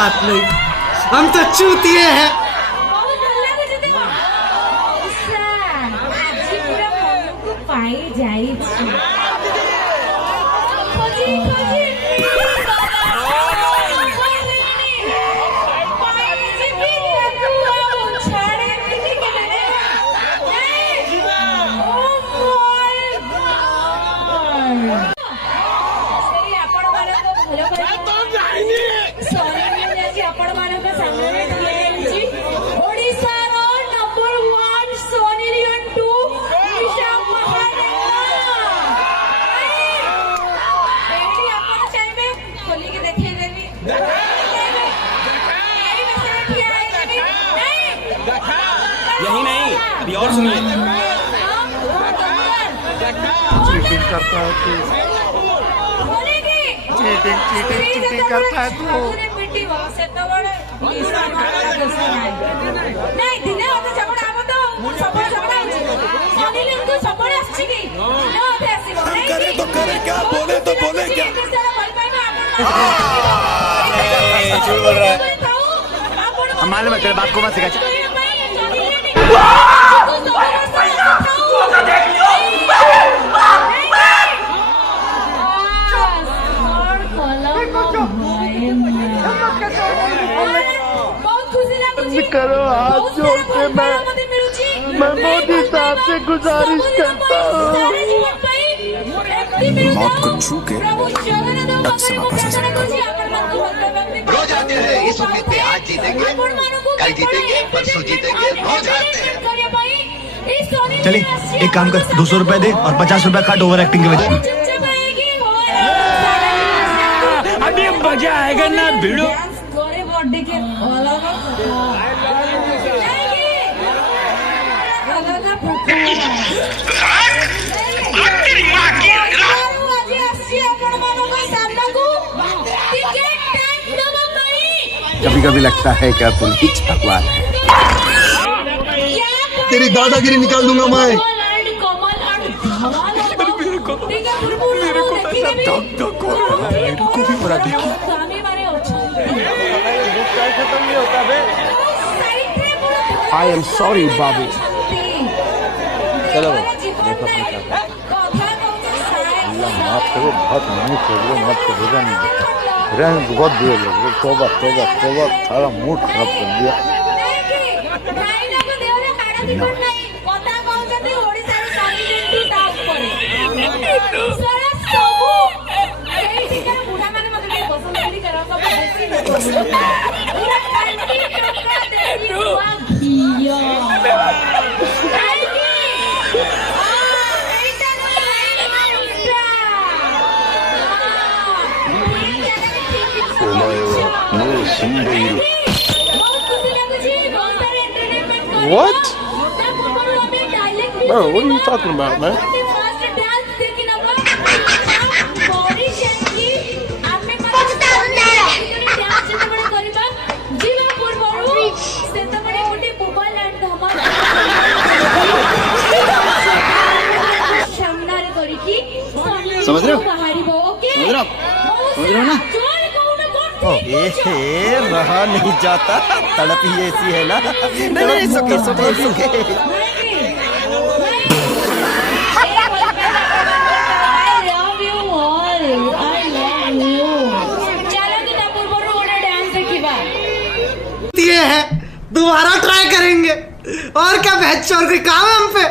बात नहीं, हम तो चूतिए हैं। यही नहीं, अभी और सुनिए। चीटिंग करता है तू, चीटिंग करता है तू। करे तो करे क्या, बोले तो बोले क्या। झूठ बोल रहा है। हम मालूम है तेरे बाप को मत सिखा। करो हाथ जोड़ के मैं मोदी साहब से गुजारिश करता हूँ। मौत को छू के तक से वापस आ सकता हूँ। रोज आते हैं इस उम्मीद पे आज जीतेंगे, कल जीतेंगे, परसों जीतेंगे, रोज आते हैं। चलिए एक काम कर, 200 रुपए दे और 50 रुपए काट ओवर एक्टिंग के वजह। अभी मजा आएगा ना भिड़ो। कभी कभी लगता है कि तुम ही भगवान है। तेरी दादागिरी निकाल दूंगा मैं। इनको भी बुरा देखिए। I am sorry बाबू। चलो देखो माफ करो, बहुत मूड छोड़ लो, मत करेगा नहीं। रहने बहुत बुरे लोग, तोबा तोबा तोबा, सारा मूड खराब कर दिया। What? Bro, what are you talking about, man? समझ रहे हो? समझ रहे हो ना? रहा नहीं जाता, तड़प ही ऐसी है ना। नहीं सुखे। ये है, दोबारा ट्राई करेंगे और क्या, बहस चोर कोई काम है हम पे।